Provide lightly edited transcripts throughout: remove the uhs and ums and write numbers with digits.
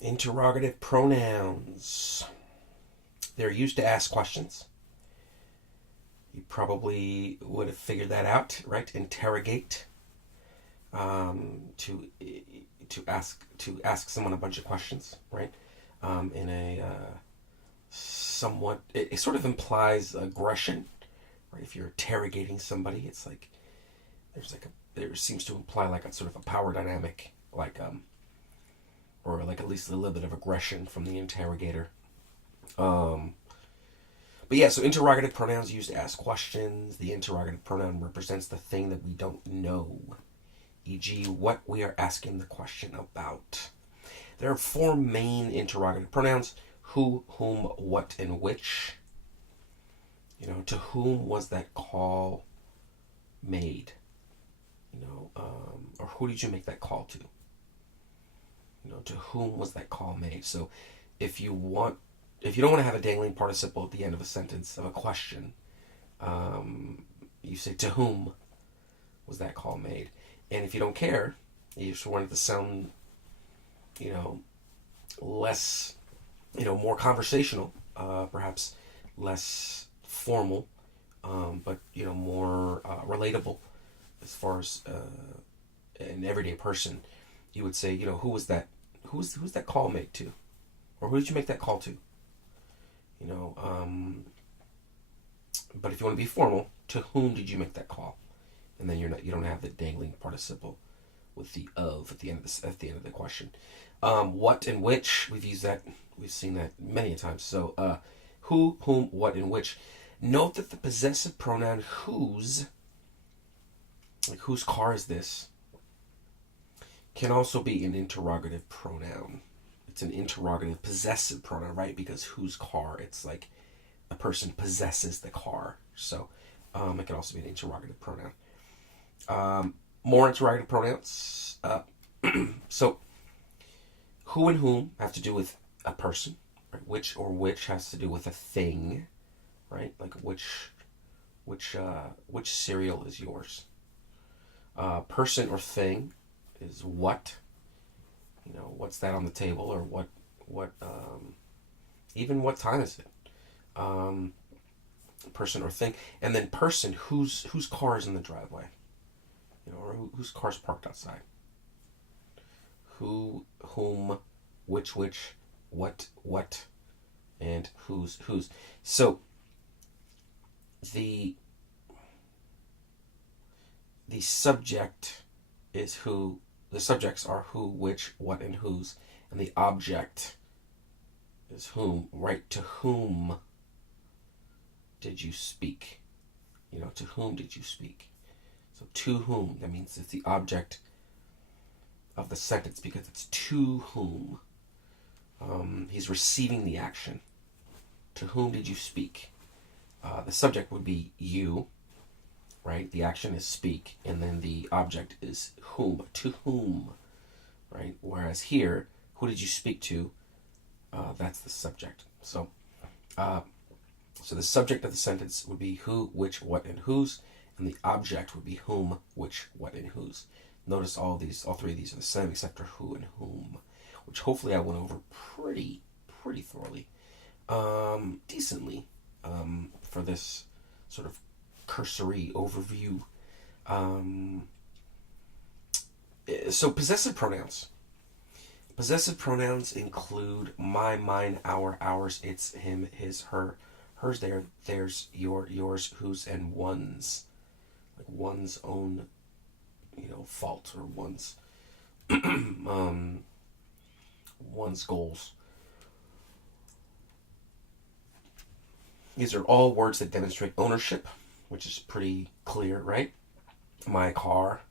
Interrogative pronouns. They're used to ask questions. You probably would have figured that out, right? Interrogate. To ask someone a bunch of questions, right? In a somewhat, it sort of implies aggression, right? If you're interrogating somebody, it's like there seems to imply like a sort of a power dynamic, or like at least a little bit of aggression from the interrogator. Um, but yeah, so interrogative pronouns used to ask questions. The interrogative pronoun represents the thing that we don't know, e.g., what we are asking the question about. There are four main interrogative pronouns: who, whom, what, and which. To whom was that call made? Or who did you make that call to? To whom was that call made? So if you don't want to have a dangling participle at the end of a sentence of a question, you say, to whom was that call made? And if you don't care, you just want it to sound, less, more conversational, perhaps less formal, but, more relatable as far as an everyday person. You would say, who was that? Who's that call made to? Or who did you make that call to? But if you want to be formal, to whom did you make that call? And then you don't have the dangling participle with the of at the end of the question. What and which, we've seen that many times. So who, whom, what, and which. Note that the possessive pronoun whose, like whose car is this, can also be an interrogative pronoun. It's an interrogative possessive pronoun, right? Because whose car, it's like a person possesses the car. So it can also be an interrogative pronoun. More interrogative pronouns. So who and whom have to do with a person, right? Which or which has to do with a thing, right? Like which cereal is yours? Person or thing is what. What's that on the table, or what even what time is it? Person or thing. And then person, whose car is in the driveway, or whose car's parked outside. Who, whom, which, what, and whose. So the subject is who. The subjects are who, which, what, and whose, and the object is whom, right? To whom did you speak? To whom did you speak? So to whom, that means it's the object of the sentence because it's to whom. He's receiving the action. To whom did you speak? The subject would be you, right? The action is speak, and then the object is whom. To whom, right? Whereas here, who did you speak to? That's the subject. So the subject of the sentence would be who, which, what, and whose, and the object would be whom, which, what, and whose. Notice all three of these are the same except for who and whom, which hopefully I went over pretty thoroughly, decently, for this sort of cursory overview. So possessive pronouns. Possessive pronouns include my, mine, our, ours, its, him, his, her, hers, their, theirs, yours, whose, and one's. Like one's own, fault, or one's one's goals. These are all words that demonstrate ownership, which is pretty clear, right? My car,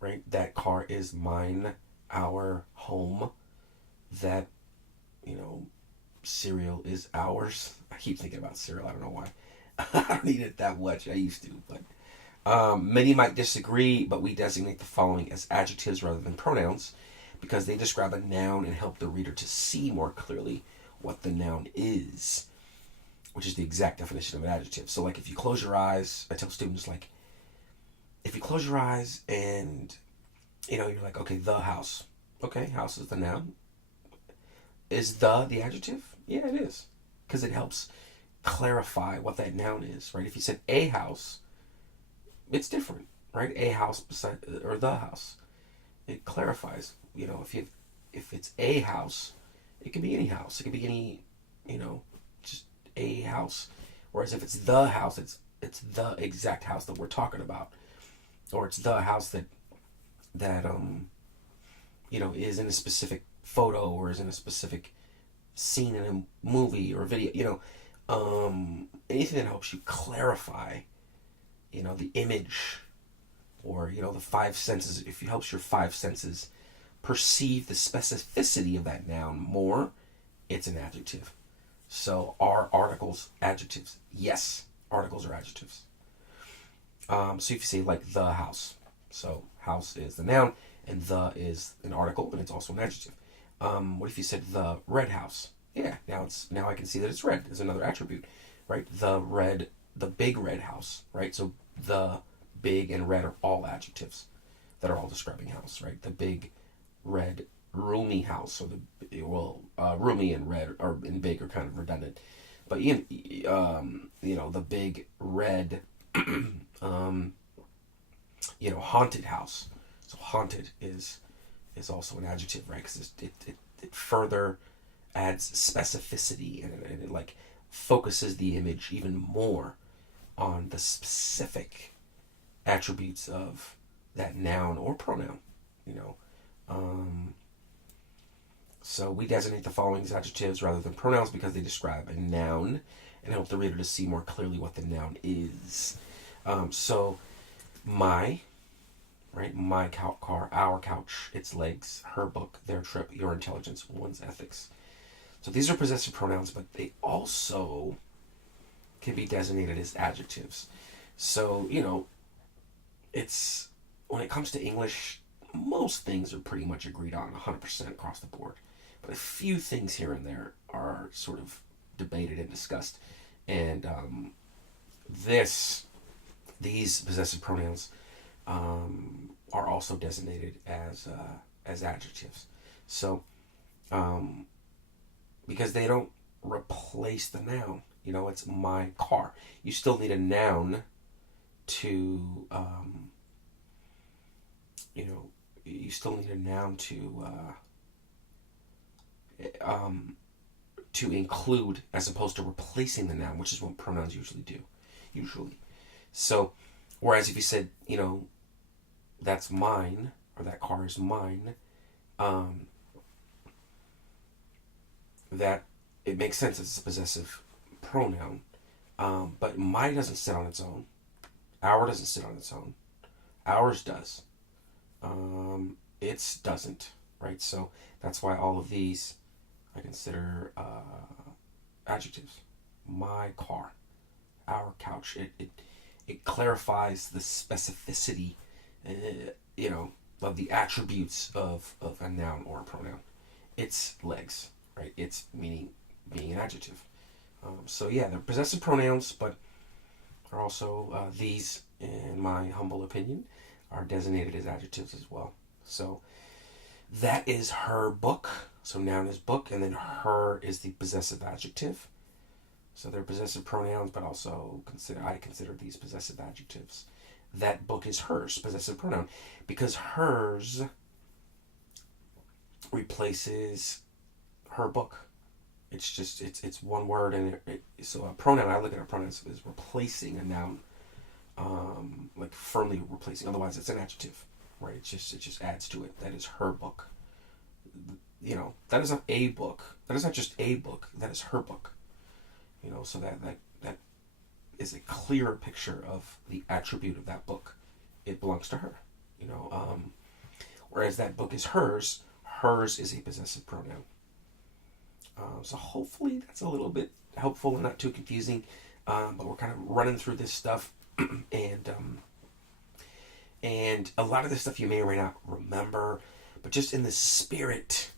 right? That car is mine. Our home. That, cereal is ours. I keep thinking about cereal. I don't know why. I don't eat it that much. I used to, but many might disagree, but we designate the following as adjectives rather than pronouns because they describe a noun and help the reader to see more clearly what the noun is, which is the exact definition of an adjective. So, like, if you close your eyes, I tell students, like, if you close your eyes and, you're like, okay, the house. Okay, house is the noun. Is the adjective? Yeah, it is. Because it helps clarify what that noun is, right? If you said a house, it's different, right? A house beside or the house. It clarifies. If it's a house, it could be any house. It could be any, just a house. Whereas if it's the house, it's the exact house that we're talking about, or it's the house that is in a specific photo or is in a specific scene in a movie or a video. Anything that helps you clarify, the image, or the five senses. If it helps your five senses perceive the specificity of that noun more, it's an adjective. So are articles adjectives? Yes, articles are adjectives. So if you say like the house, so house is the noun and the is an article and it's also an adjective. What if you said the red house? Yeah, now I can see that it's red. It's another attribute, right? The big red house, right? So the, big, and red are all adjectives that are all describing house, right? The big, red, roomy house, or roomy and red and big are kind of redundant, but the big red, haunted house. So haunted is also an adjective, right? Because it further adds specificity, and it like focuses the image even more on the specific attributes of that noun or pronoun. So we designate the following as adjectives rather than pronouns because they describe a noun and help the reader to see more clearly what the noun is. So my, right? My car, our couch, its legs, her book, their trip, your intelligence, one's ethics. So these are possessive pronouns, but they also can be designated as adjectives. So, it's, when it comes to English, most things are pretty much agreed on 100% across the board. But a few things here and there are sort of debated and discussed. And these possessive pronouns are also designated as adjectives. So, because they don't replace the noun, it's my car. You still need a noun to, you still need a noun to include as opposed to replacing the noun, which is what pronouns usually do. So, whereas if you said, that's mine, or that car is mine, that it makes sense it's a possessive pronoun. But my doesn't sit on its own. Our doesn't sit on its own. Ours does. Its doesn't, right? So that's why all of these I consider adjectives. My car, our couch. It clarifies the specificity, of the attributes of a noun or a pronoun. Its legs, right? Its meaning being an adjective. So yeah, they're possessive pronouns, but are also these, in my humble opinion, are designated as adjectives as well. So that is her book. So noun is book, and then her is the possessive adjective. So they're possessive pronouns, but also I consider these possessive adjectives. That book is hers, possessive pronoun, because hers replaces her book. It's just it's one word, and so a pronoun. I look at a pronoun as replacing a noun, like firmly replacing. Otherwise, it's an adjective, right? It just adds to it. That is her book. That is not a book. That is not just a book. That is her book. So that is a clearer picture of the attribute of that book. It belongs to her. Whereas that book is hers. Hers is a possessive pronoun. So hopefully that's a little bit helpful and not too confusing. But we're kind of running through this stuff, and a lot of this stuff you may or may not remember, but just in the spirit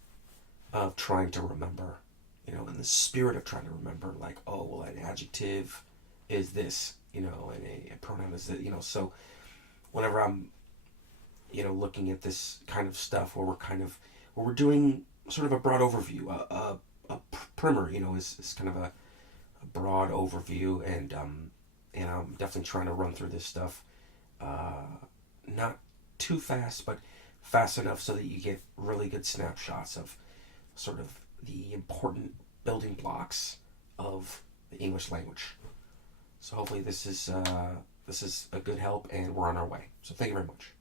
of trying to remember, in the spirit of trying to remember, like, oh, well, an adjective is this, and a pronoun is that, so whenever I'm, looking at this kind of stuff where we're doing sort of a broad overview, a primer, is kind of a broad overview, and I'm definitely trying to run through this stuff, not too fast, but fast enough so that you get really good snapshots of sort of the important building blocks of the English language. So hopefully this is a good help, and we're on our way. So thank you very much.